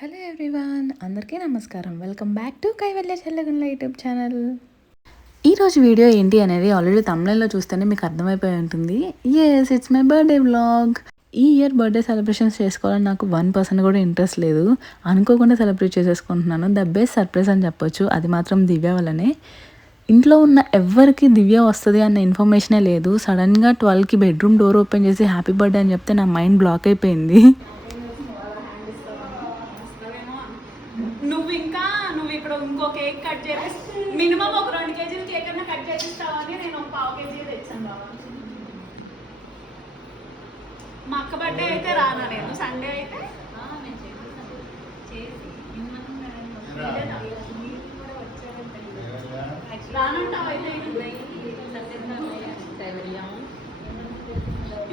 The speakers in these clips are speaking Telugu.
హలో ఎవ్రీవాన్ అందరికీ నమస్కారం. Welcome back to Kaivalya Challagundla YouTube channel. ఈరోజు వీడియో ఏంటి అనేది ఆల్రెడీ తమిళంలో చూస్తేనే మీకు అర్థమైపోయి ఉంటుంది. Yes it's my birthday vlog ఈ ఇయర్ బర్త్డే సెలబ్రేషన్స్ చేసుకోవాలని నాకు వన్ పర్సెంట్ కూడా ఇంట్రెస్ట్ లేదు. అనుకోకుండా సెలబ్రేట్ చేసేసుకుంటున్నాను. ద బెస్ట్ సర్ప్రైజ్ అని చెప్పొచ్చు. అది మాత్రం దివ్య వల్లనే. ఇంట్లో ఉన్న ఎవరికి దివ్య వస్తుంది అన్న ఇన్ఫర్మేషనే లేదు. సడన్గా ట్వెల్వ్కి బెడ్రూమ్ డోర్ ఓపెన్ చేసి హ్యాపీ బర్త్డే అని చెప్తే నా మైండ్ బ్లాక్ అయిపోయింది నువ్వు ఇంకా నువ్వు ఇక్కడ ఇంకో కేక్ కట్ చేసి మినిమం ఒక రెండు కేజీలు కేక్ అన్నా కట్ చేసిస్తావా అని నేను ఒక పావు కేజీ తెచ్చాను బాబా మా అక్క బర్త్డే అయితే రానా నేను? సండే అయితే? రానంటావు అయితే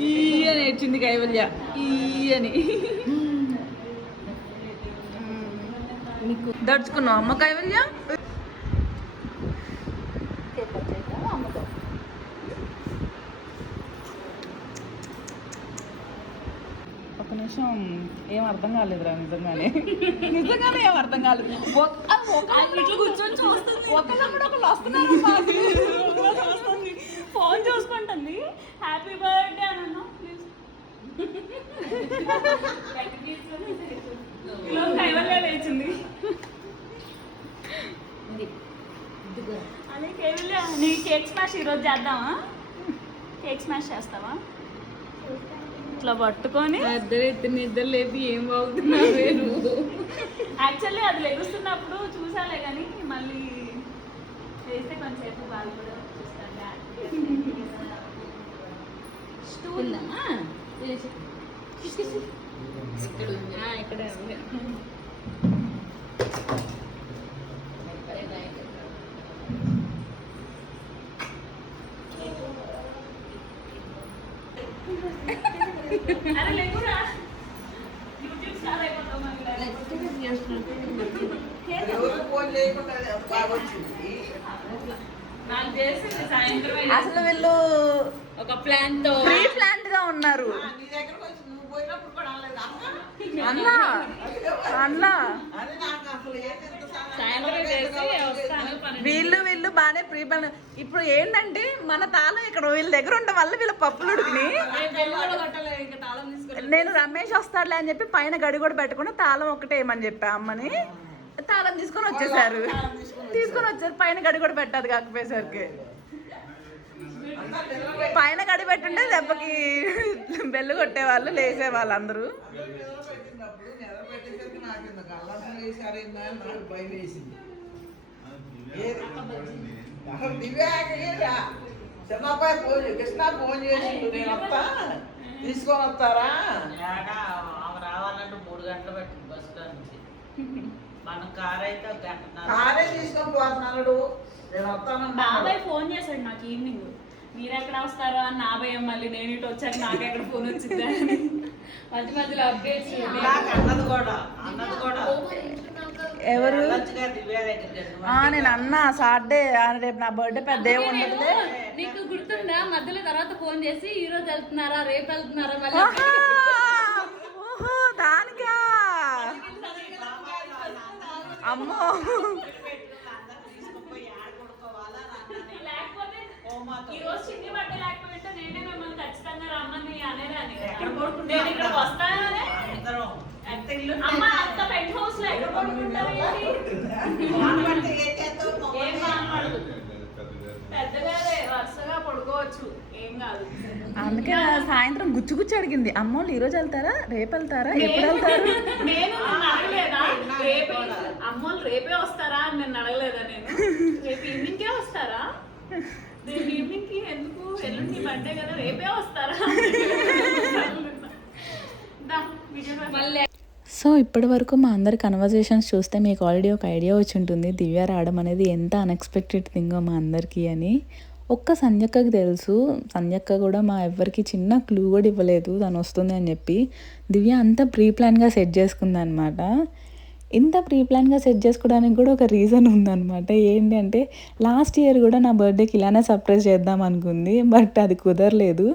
ఈ అని ఏడ్చింది కైవల్య ఈ అని దడుచుకున్నావు అమ్మ కైవల్య ఒక నిమిషం ఏం అర్థం కాలేదురా నిజంగానే. నిజంగానే ఏం అర్థం కాలేదు. కూర్చొని ఒకళ్ళు వస్తున్నారు ఫోన్ చూసుకుంటుంది. హ్యాపీ బర్త్డే అని అన్నా. ప్లీజ్ లేచింది. అదే కైవల్య నీ కేక్ స్మాష్ ఈరోజు చేద్దామా? కేక్ స్మాష్ చేస్తావా? ఇట్లా పట్టుకొని ఇద్దరు ఇద్దరు నిద్ర లేపి ఏం బాగుతున్నావు యాక్చువల్లీ అది లెగుస్తున్నప్పుడు చూసాలే కానీ మళ్ళీ చేస్తే కొంచెంసేపు వాళ్ళు కూడా చూస్తారు. ఇక్కడ ఉంది. అరే లేకురా యూట్యూబ్ స్టార్ అయిపోతాం నాకు చేసింది సాయంత్రం అసలు వీళ్ళు ఒక ప్లాన్తో ప్రీ ప్లాన్డ్గా ఉన్నారు అన్నా. అన్నా. సాయంత్రం చేసి వస్తాను పన్నెండు వీళ్ళు వీళ్ళు బాగానే ప్రీ ప్లాన్ ఇప్పుడు ఏంటంటే మన తాళం ఇక్కడ వీళ్ళ దగ్గర ఉండడం వల్ల వీళ్ళ పప్పులు ఉడికిని. బెల్లు కూడా కొట్టలేదు ఇంకా తాళం తీసుకొని. నేను రమేష్ వస్తాడులే అని చెప్పి పైన గడి కూడా పెట్టుకుని తాళం ఒకటే ఏమని చెప్పా అమ్మని. తాళం తీసుకొని వచ్చేసారు. తీసుకొని వచ్చారు. పైన గడి కూడా పెట్టదు కాకపోయేసరికి. పైన కడిపెట్టుంటే దెబ్బకి బెల్లు కొట్టేవాళ్ళు లేసేవాళ్ళు అందరూ చిన్నబ్బాయి ఫోన్ కృష్ణ ఫోన్ చేసిండు నేను వస్తా తీసుకొని వస్తారా ఆమె రావాలంటే మూడు గంటలు పట్టింది బస్ స్టాండ్ నుంచి మన కార్ అయితే గంట కారే తీసుకొని పోతున్నాడు నేను వస్తాను బాబాయ్ ఫోన్ చేశాడు నాకు ఈవినింగ్ మీరు ఎక్కడ వస్తారో అని నా భయం మళ్ళీ నేను ఇటు వచ్చాక నాకు ఎక్కడ ఫోన్ వచ్చింది అని. మధ్య మధ్యలో అప్డేట్స్ అన్నది కూడా అన్నది కూడా. ఎవరు? నేను అన్నా సాటర్డే రేపు నా బర్త్డే పెద్ద ఉండదులే నీకు గుర్తుందా? మధ్యలో తర్వాత ఫోన్ చేసి ఈ రోజు వెళ్తున్నారా? రేపు వెళ్తున్నారా? మళ్ళీ దానికా? అమ్మో లేకపోతే ఈ రోజు చిన్ని బట్ట లేకపోతే నేనే మిమ్మల్ని ఖచ్చితంగా రమ్మని అనేదాన్ని నేను ఇక్కడ వస్తాననే అందరం. ఎంత ఇల్లు అమ్మ అంత పెంట్ హౌస్లో ఎక్కడ పడుకుంటారు ఏంటి? బాగుపడితే ఏం చేస్తావు? ఏం బాగుపడదు పెద్దగానే వరుసగా పడుకోవచ్చు. ఏం కాదు. అందుకే సాయంత్రం గుచ్చు గుచ్చు అడిగింది. అమ్మోళ్ళు ఈ రోజు వెళ్తారా? రేపు వెళ్తారా? ఎప్పుడు వెళ్తారు? నేను నిన్ను అడగలేదా? రేపే అమ్మోళ్ళు రేపే వస్తారా అని నన్ను అడగలేదా నేను? రేపు ఈవినింగ్కే వస్తారా? రేపు ఈవినింగ్కి ఎందుకు ఎల్లుండి బర్త్డే కదా రేపే వస్తారా. సో ఇప్పటి వరకు మా అందరి కన్వర్జేషన్స్ చూస్తే మీకు ఆల్రెడీ ఒక ఐడియా వచ్చి ఉంటుంది. దివ్య రావడం అనేది ఎంత అన్ఎక్స్పెక్టెడ్ థింగో మా అందరికీ అని. ఒక్క సంధ్యక్కకి తెలుసు. సంధ్యక్క కూడా మా ఎవ్వరికి చిన్న క్లూ కూడా ఇవ్వలేదు. తను వస్తుంది అని చెప్పి. దివ్య అంతా ప్రీ ప్లాన్గా సెట్ చేసుకుంది అనమాట ఇంత ప్రీ ప్లాన్గా సెట్ చేసుకోవడానికి కూడా ఒక రీజన్ ఉందన్నమాట. ఏంటి అంటే లాస్ట్ ఇయర్ కూడా నా బర్త్డేకి ఇలానే సర్ప్రైజ్ చేద్దాం అనుకుంది బట్ అది కుదరలేదు.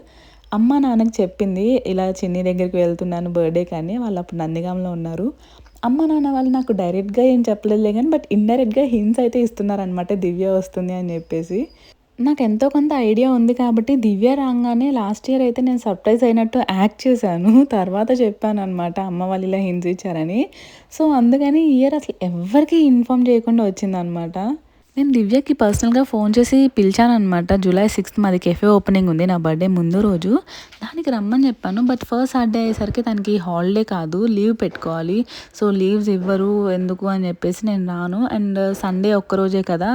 అమ్మ నాన్నకి చెప్పింది ఇలా చిన్ని దగ్గరికి వెళ్తున్నాను బర్త్డే కానీ వాళ్ళు అప్పుడు నందిగాంలో ఉన్నారు. అమ్మ నాన్న వాళ్ళు నాకు డైరెక్ట్గా ఏం చెప్పలేదులే కానీ బట్ ఇండైరెక్ట్గా హింట్స్ అయితే ఇస్తున్నారనమాట దివ్య వస్తుంది అని చెప్పేసి. నాకు ఎంతో కొంత ఐడియా ఉంది కాబట్టి దివ్య రాగానే లాస్ట్ ఇయర్ అయితే నేను సర్ప్రైజ్ అయినట్టు యాక్ట్ చేశాను. తర్వాత చెప్పాను అనమాట అమ్మ వాళ్ళు ఇలా హింట్స్ ఇచ్చారని సో అందుకని ఇయర్ అసలు ఎవరికి ఇన్ఫామ్ చేయకుండా వచ్చిందనమాట నేను దివ్యకి పర్సనల్గా ఫోన్ చేసి పిలిచాను అనమాట జూలై సిక్స్త్ మాది కెఫే ఓపెనింగ్ ఉంది నా బర్త్డే ముందు రోజు. దానికి రమ్మని చెప్పాను బట్ ఫస్ట్ సాటర్డే అయ్యేసరికి తనకి హాలిడే కాదు లీవ్ పెట్టుకోవాలి. సో లీవ్స్ ఇవ్వరు ఎందుకు అని చెప్పేసి నేను రాను. అండ్ సండే ఒక్కరోజే కదా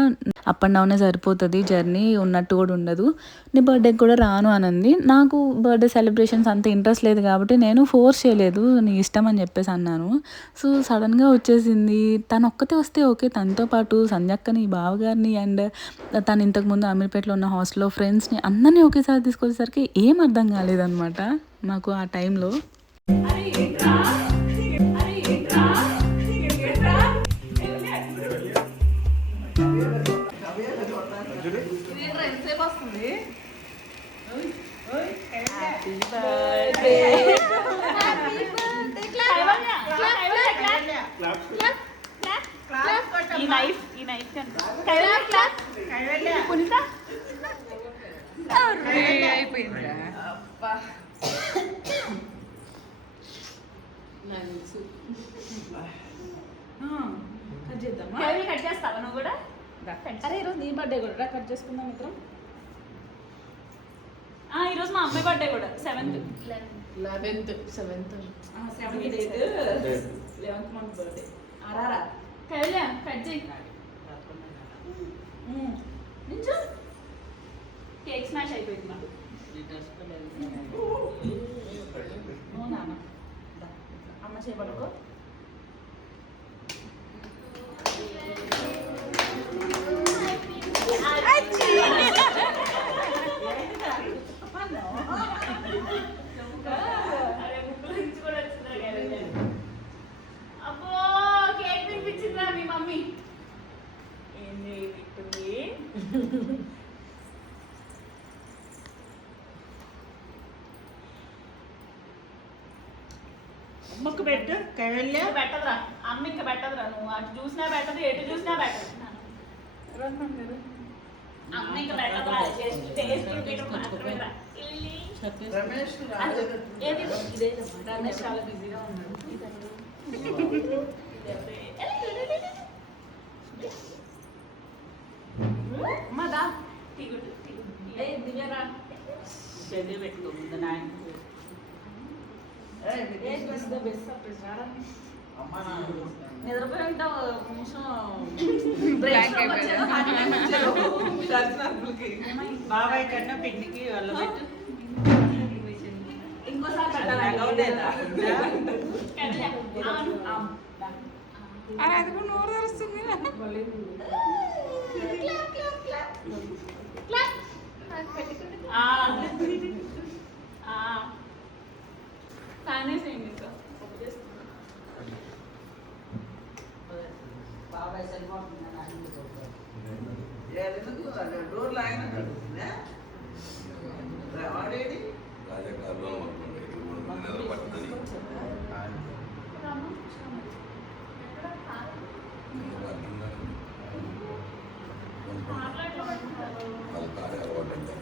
అప్ అండ్ డౌనే సరిపోతుంది జర్నీ ఉన్నట్టు కూడా ఉండదు. నీ బర్త్డేకి కూడా రాను అనంది నాకు బర్త్డే సెలబ్రేషన్స్ అంత ఇంట్రెస్ట్ లేదు కాబట్టి నేను ఫోర్స్ చేయలేదు నీ ఇష్టం అని చెప్పేసి అన్నాను. సో సడన్గా వచ్చేసింది. తను ఒక్కతే వస్తే ఓకే తనతో పాటు సంజక్కని బావగారిని అండ్ తను ఇంతకుముందు అమీర్పేటలో ఉన్న హాస్టల్లో ఫ్రెండ్స్ని అందరినీ ఒకేసారి తీసుకొచ్చేసరికి ఏం అర్థం కాలేదన్నమాట నాకు ఆ టైంలో ఈ నైఫ్ కట్ చేస్తావా నువ్వు కూడా? అరే ఈరోజు నీ బర్త్డే కూడా? కట్ చేసుకుందాం ఆ, ఈరోజు మా అమ్మాయి బర్త్డే కూడా seventh eleventh seventh seventh date eleventh month birthday అరారా Kaivalya cut చేయి. నించు కేక్ స్మాష్ అయిపోయింది నాన్న దా. అమ్మ చేపట్టుకో పెట్టు కైవల్య నువ్వు పెట్టదురా అమ్మ ఇంకా పెట్టదురా నువ్వు. అటు చూసినా పెట్టదు ఎటు చూసినా పెట్టదు అమ్మ ఇంకా పెట్టదురా జస్ట్ టేస్ట్ చూపించడం మాత్రమే రా. ఇల్లి. రమేష్ అది రాలేదు. ఏది? ఇదే రమేష్ చాలా బిజీగా ఉన్నాడు. అమ్మ దా. టీగుడు టీగుడు ఏ దివ్యరా చదివి పెట్టుకో ముందు నాయన ఏయ్, ఏ బెస్ట్ బెస్ట్ సర్ప్రైజ్ రారా అమ్మ నాన్న నిద్రపోయి ఉంటావు ఒక నిమిషం బాబాయ్ కన్నా పిన్నికి వాళ్ళు పెట్టు ఇంకోసారి అది అది కూడా నోరు తెరుస్తుంది. పెట్టుకుంటే వేసేయండి ఇంకా. బాబాయ్ సరిపోతుందా డోర్ లాగిన కడుగుతుందా ఆడేది రాజకారులో అనుకోండి మూడు నెలలు పట్టుదని వాళ్ళు కాడే అలవాటు అంటే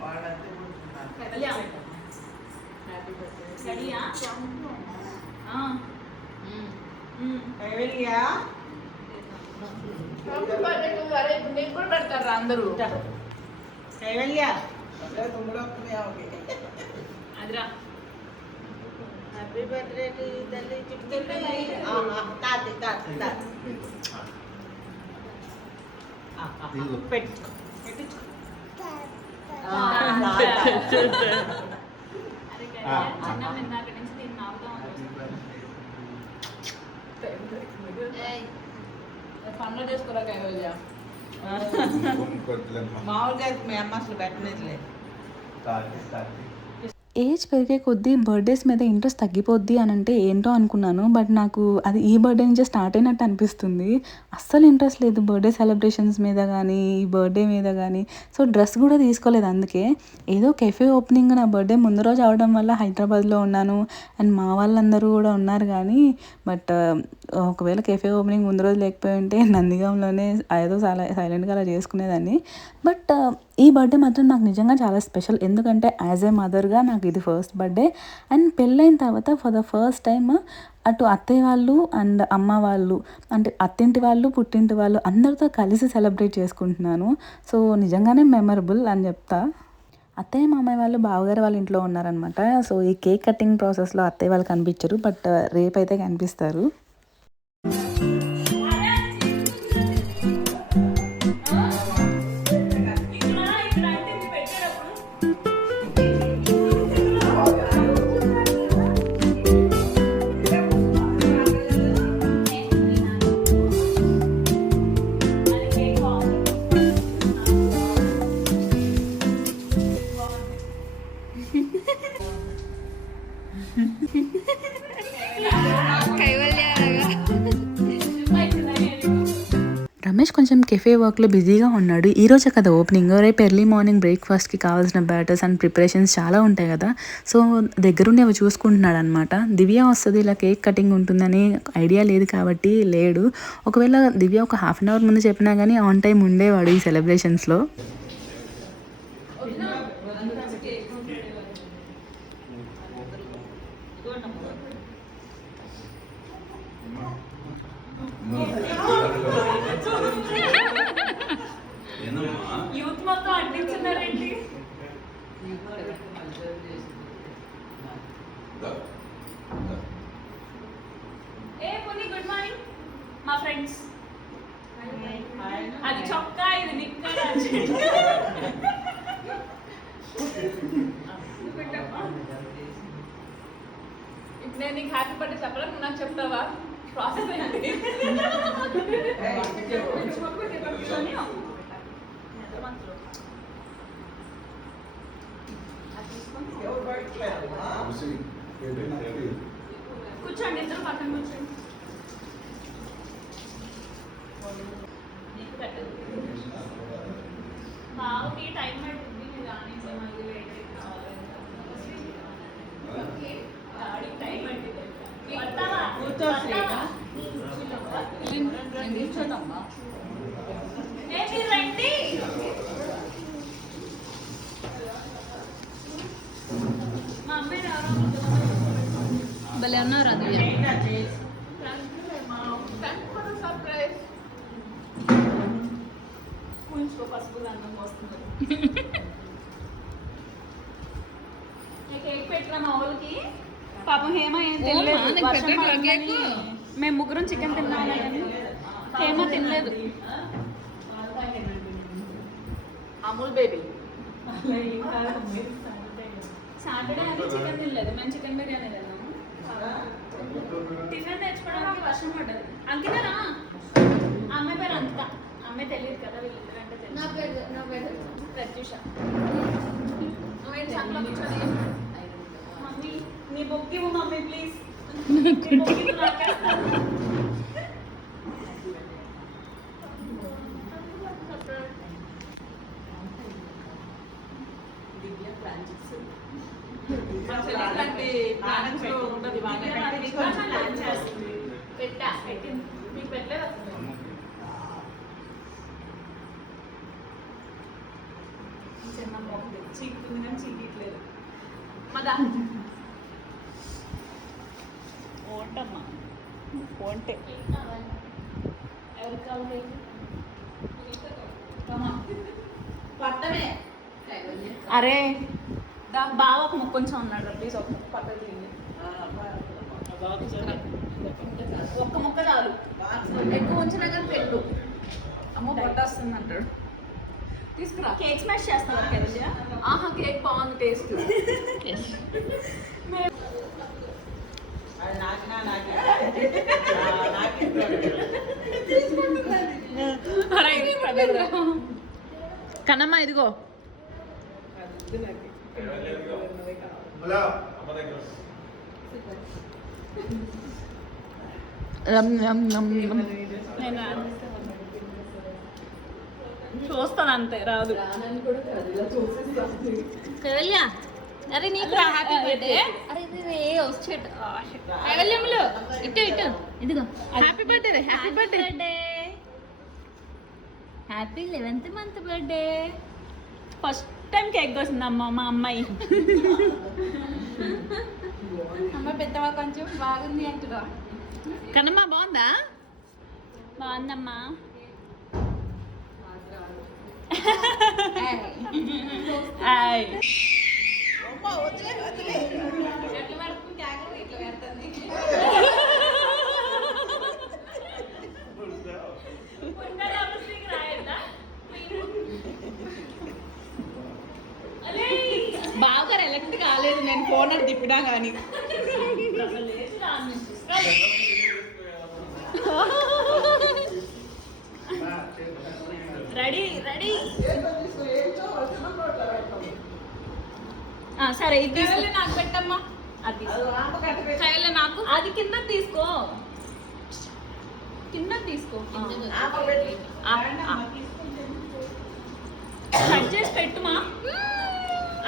వాళ్ళంటే ఉంటున్నారు రెడీయా ఆ. మ్మ్. కైవల్య నేను కూడా పెడతారు అందరూ కైవల్య అదే తొమ్మిది వస్తున్నాయి ఆమెకి అదిరా హ్యాపీ బర్త్డే టు తల్లి చిట్టుతల్లి ఆహా, తాతి తాతి తాతి ఆహా, పెట్టు పెట్టించుకో ఆ, తాత. అరే కైవల్య, చిన్న ఇందాక నుంచి దీన్ని నాకుదాం పనులు చేసుకోరా కైవల్య కొనుక్కొచ్చులేమ్మా. మామూలుగా మీ అమ్మ అసలు పెట్టలేదు ఏజ్ పెరిగే కొద్దీ బర్త్డేస్ మీద ఇంట్రెస్ట్ తగ్గిపోద్ది అని అంటే ఏంటో అనుకున్నాను బట్ నాకు అది ఈ బర్త్డే నుంచే స్టార్ట్ అయినట్టు అనిపిస్తుంది. అస్సలు ఇంట్రెస్ట్ లేదు బర్త్డే సెలబ్రేషన్స్ మీద కానీ ఈ బర్త్డే మీద కానీ సో డ్రెస్ కూడా తీసుకోలేదు అందుకే. ఏదో కెఫే ఓపెనింగ్ నా బర్త్డే ముందు రోజు అవడం వల్ల హైదరాబాద్లో ఉన్నాను అండ్ మా వాళ్ళందరూ కూడా ఉన్నారు కానీ బట్ ఒకవేళ కెఫే ఓపెనింగ్ ముందు రోజు లేకపోయి ఉంటే నందిగంలోనే ఏదో చాలా సైలెంట్గా అలా చేసుకునేదాన్ని. బట్ ఈ బర్త్డే మాత్రం నాకు నిజంగా చాలా స్పెషల్. ఎందుకంటే యాజ్ ఏ మదర్గా నాకు ఇది ఫస్ట్ బర్త్డే. అండ్ పెళ్ళైన తర్వాత ఫర్ ద ఫస్ట్ టైం అటు అత్తయ్య వాళ్ళు అండ్ అమ్మ వాళ్ళు అంటే అత్తింటి వాళ్ళు పుట్టింటి వాళ్ళు అందరితో కలిసి సెలబ్రేట్ చేసుకుంటున్నాను. సో నిజంగానే మెమరబుల్ అని చెప్తా. అత్తయ్య మామయ్య వాళ్ళు బావగారు వాళ్ళ ఇంట్లో ఉన్నారనమాట సో ఈ కేక్ కటింగ్ ప్రాసెస్లో అత్తయ్య వాళ్ళు కనిపించరు బట్ రేపైతే కనిపిస్తారు. కెఫే వర్క్లో బిజీగా ఉన్నాడు. ఈ కదా ఓపెనింగ్ రేపు ఎర్లీ మార్నింగ్ బ్రేక్ఫాస్ట్కి కావాల్సిన బ్యాటర్స్ అండ్ ప్రిపరేషన్స్ చాలా ఉంటాయి కదా. సో దగ్గరుండి అవి చూసుకుంటున్నాడు అనమాట దివ్య వస్తుంది ఇలా కేక్ కటింగ్ ఉంటుందని ఐడియా లేదు కాబట్టి లేడు. ఒకవేళ దివ్య ఒక హాఫ్ అన్ అవర్ ముందు చెప్పినా కానీ ఆన్ టైం ఉండేవాడు ఈ సెలబ్రేషన్స్లో ఫ్రెండ్స్ అది చొక్కా ఇది నిక్కర్ ఇప్పుడు నేను నీకు హ్యాపీ బర్త్డే చెప్పలేదు నువ్వు నాకు చెప్తావా ప్రాసెస్ ఏంటి ఎవరు బయటకు లేరమ్మా? చూసి, ఏంటి, ఏంటి? కూర్చోండి ఇద్దరు పక్కన కూర్చోండి నీకు పెట్టదు బావకి టైం పడుతుంది మీరు రానిస్తే మళ్ళీ లేట్ అయితే కావాలి డాడీకి టైం పడుతుంది వస్తావా? వస్తావా? ఏ, మీరు రండి మా అమ్మాయి ఎవరో భలే ఉన్నారు అది కొంచెం పసుపు గంధం వస్తుంది కేక్ పెట్టిన మా వాళ్ళకి పాపం హేమ ఏం తినలేదు? మేము ముగ్గురం చికెన్ తిన్నాము కానీ హేమ తినలేదు. అమూల్ బేబీ. సాటర్డే అది చికెన్ తినలేదు. మేము చికెన్ బిర్యానీ తిన్నాము. టిఫిన్ తెచ్చుకోవడానికి వర్షం పడ్డది. అంకితనా? అమ్మాయి పేరు అంకిత. అమ్మాయి తెలియదు కదా వీళ్ళిద్దరంటే నా పేరు నా పేరు ప్రత్యూష. కూర్చొని. మమ్మీ నీ బుక్ ఇవ్వు మమ్మీ ప్లీజ్ పెట్టా. పెట్టింది. మీకు పెట్టలేదు? చిన్న మొక్క చీకుతుంది కానీ చీకట్లేదు మదా ఓంటమ్మా ఓంటే ఎవరికి కావాలి పట్టమే అరే దా బావ ఒక ముక్క కొంచెం ఉన్నాడు ప్లీజ్ ఒక ముక్క తీయండి. ఒక్క ముక్క చాలు. ఎక్కువ ఉంచినా కానీ పెట్టు. అమ్మ పట్టేస్తుంది అంటాడు తీసుకురా. కేక్ స్మాష్ చేస్తావా కదా ఆహా కేక్ బాగుంది టేస్ట్. కన్నమ్మ ఇదిగో. నేను చూస్తాను అంతే రాదు కైవల్య అరే నీకు రా హ్యాపీ బర్త్డే అరే ఇది ఏ వచ్చేట కైవల్యములు ఇటు ఇటు. ఇదిగో happy birthday happy birthday happy eleventh month birthday first time cake కోసింది అమ్మ మా అమ్మాయి. అమ్మ పెద్దవా కొంచెం బాగుంది అంటుగా కన్నమ్మ బాగుందా? బాగుందమ్మా. బాగా ఎలక్ట్ కాలేదు నేను ఫోన్ అటు తిప్పినా కానీ రెడీ రెడీ. ఆ, సరే ఇది. నాకు పెట్టమ్మా. అది. కైవల్య నాకు. అది కింద తీసుకో. కింద తీసుకో. ఆ. ఆ, ఆ. కట్ చేసి పెట్టుమా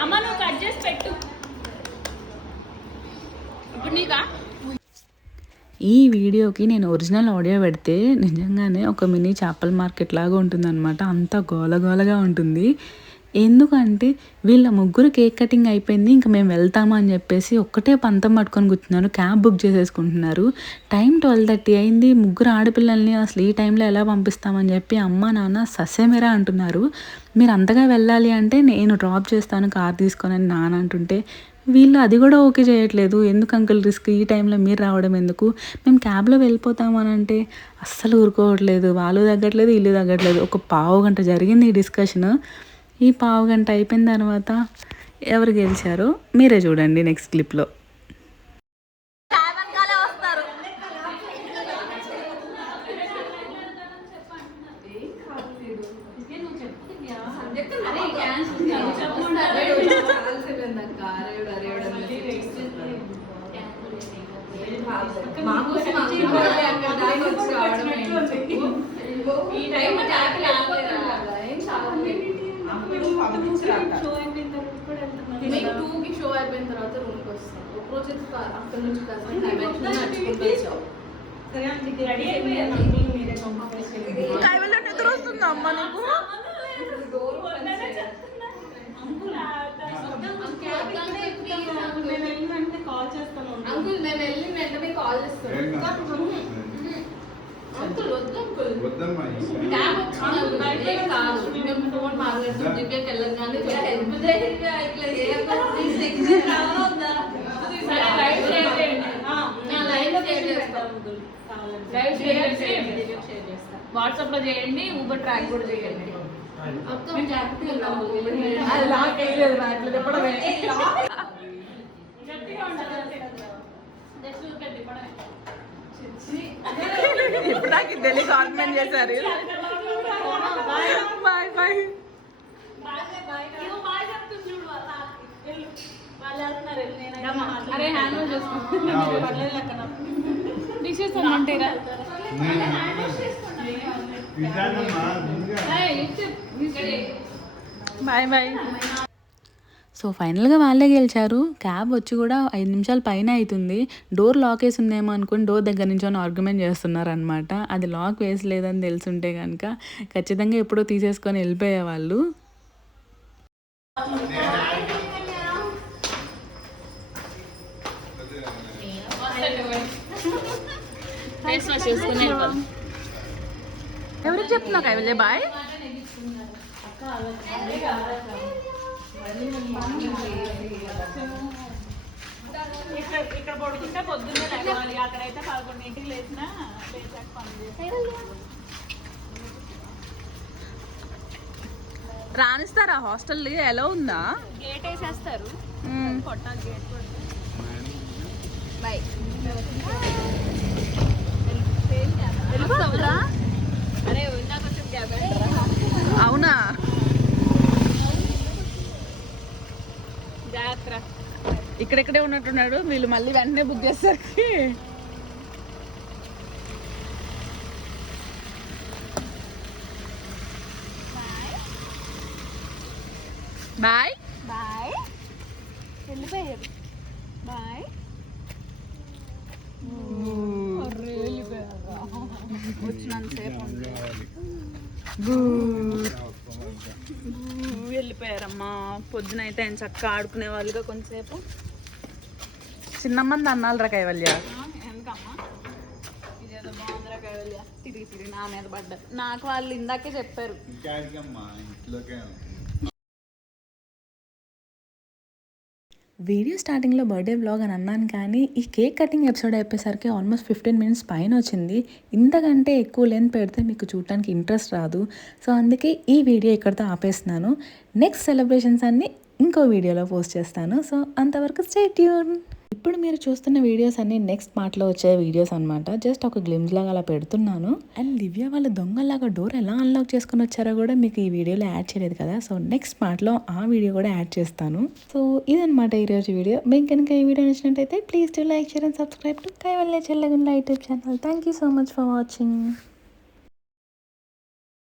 అమ్మ నువ్వు కట్ చేసి పెట్టు. ఇప్పుడు నీకా? ఈ వీడియోకి నేను ఒరిజినల్ ఆడియో పెడితే నిజంగానే ఒక మినీ చేపల మార్కెట్ లాగా ఉంటుందన్నమాట. అంత గోలగోలగా ఉంటుంది. ఎందుకంటే వీళ్ళ ముగ్గురు కేక్ కటింగ్ అయిపోయింది ఇంకా మేము వెళ్తామా అని చెప్పేసి ఒక్కటే పంతం పట్టుకొని కూర్చున్నారు క్యాబ్ బుక్ చేసేసుకుంటున్నారు. టైం ట్వెల్వ్ థర్టీ అయింది ముగ్గురు ఆడపిల్లల్ని అసలు ఈ టైంలో ఎలా పంపిస్తామని చెప్పి అమ్మ నాన్న ససేమెరా అంటున్నారు. మీరు అంతగా వెళ్ళాలి అంటే నేను డ్రాప్ చేస్తాను కార్ తీసుకొని అని నాన్న అంటుంటే వీళ్ళు అది కూడా ఓకే చేయట్లేదు. ఎందుకు అంకుల్ రిస్క్? ఈ టైంలో మీరు రావడం ఎందుకు? మేము క్యాబ్లో వెళ్ళిపోతామని అంటే అస్సలు ఊరుకోవట్లేదు. వాళ్ళు తగ్గట్లేదు ఇల్లు తగ్గట్లేదు. ఒక పావు గంట జరిగింది ఈ డిస్కషన్. ఈ పావు గంట అయిపోయిన తర్వాత ఎవరు గెలిచారో మీరే చూడండి నెక్స్ట్ క్లిప్లో. మీకు టూ కి షో అయిపోయిన తర్వాత రూమ్కి వస్తాం ఒక రోజు అయితే కా- అక్కడ నుంచి నిద్ర వస్తుందా అమ్మ నీకు అంకుల్ మేము వెళ్ళి వెంటనే కాల్ చేస్తాం ఏం కాదు. అంకుల్ వద్దు అంకుల్ వద్దమ్మా క్యాబ్ వచ్చింది ఏం కాదు మేము ఫోన్ మాట్లాడుతూ దివ్యకి వెళ్ళగానే హెల్ప్ సరే లైవ్ షేర్ చేయండి లైవ్ షేర్ చేస్తాం లైవ్ షేర్ చేయండి వాట్సాప్లో చేయండి ఊబర్ ట్రాక్ కూడా చేయండి ఇప్పుడు నాకు ఇది తెలియక ఆర్గ్యుమెంట్ చేశారు బాయ్ బాయ్ ఇదిగో బాగా చెప్తుంది చూడు వాళ్ళ వెళ్ళు. వాళ్ళు వెళ్తున్నారు వెళ్ళు. నేనైతే మాట్లాడను. అరే హ్యాండ్ వాష్ చేసుకో డిషెస్ అమ్మంటారా బాయ్ బాయ్ సో ఫైనల్గా వాళ్ళే గెలిచారు. క్యాబ్ వచ్చి కూడా ఐదు నిమిషాల పైన అవుతుంది. డోర్ లాక్ వేసి ఉందేమో అనుకుని డోర్ దగ్గర నుంచి ఆర్గ్యుమెంట్ చేస్తున్నారు అనమాట అది లాక్ వేసలేదని తెలుసుంటే కనుక ఖచ్చితంగా ఎప్పుడో తీసేసుకొని వెళ్ళిపోయేవాళ్ళు చేసుకుని వెళ్ళిపోదాం ఎవరికి చెప్తున్నావు కైవల్య బాయ్? ఇక్కడ ఇక్కడ పడుకుంటే పొద్దున్నే లేవాలి. అక్కడైతే పదకొండింటికి లేచినా లేచాక పని చేస్తాను రాణిస్తారా? హాస్టల్ ఎలా ఉందా? గేట్ వేసేస్తారు. గేట్ వెళ్ళిపోతుందా అరే ఇందాక కొంచెం గ్యాప్ అవునా? ఇక్కడెక్కడే ఉన్నట్టున్నాడు. వీళ్ళు మళ్ళీ వెంటనే బుక్ చేసేసరికి. బాయ్. బాయ్. వెళ్ళిపోయారు. బాయ్. వచ్చినంతసేపు. వెళ్ళిపోయారమ్మా. పొద్దున అయితే ఆయన చక్కగా ఆడుకునే వాళ్ళుగా కొంతసేపు. చిన్నమ్మంది అన్నాళ్ళరా కైవల్య ఎందుకమ్మా? ఇదేదో బాగుందిరా కైవల్య తిరిగి తిరిగి నా మీద పడ్డారు. నాకు వాళ్ళు ఇందాకే చెప్పారు. వీడియో స్టార్టింగ్లో బర్త్డే బ్లాగ్ అని అన్నాను కానీ ఈ కేక్ కటింగ్ ఎపిసోడ్ అయిపోయేసరికి ఆల్మోస్ట్ ఫిఫ్టీన్ మినిట్స్ పైన వచ్చింది. ఇంతకంటే ఎక్కువ లెంత్ పెడితే మీకు చూడటానికి ఇంట్రెస్ట్ రాదు. సో అందుకే ఈ వీడియో ఇక్కడితో ఆపేస్తున్నాను. నెక్స్ట్ సెలబ్రేషన్స్ అన్నీ ఇంకో వీడియోలో పోస్ట్ చేస్తాను. సో అంతవరకు స్టే ట్యూన్ ఇప్పుడు మీరు చూస్తున్న వీడియోస్ అన్ని నెక్స్ట్ పార్ట్లో వచ్చే వీడియోస్ అనమాట జస్ట్ ఒక గ్లిమ్స్ లాగా అలా పెడుతున్నాను. అండ్ దివ్య వాళ్ళ దొంగలాగా డోర్ ఎలా అన్లాక్ చేసుకుని వచ్చారో కూడా మీకు ఈ వీడియోలో యాడ్ చేయలేదు కదా. సో నెక్స్ట్ పార్ట్లో ఆ వీడియో కూడా యాడ్ చేస్తాను. సో ఇదనమాట ఈరోజు వీడియో మీకు కనుక ఈ వీడియో నచ్చినట్టయితే please to like share and subscribe to Kaivalya Chellagunda YouTube channel thank you so much for watching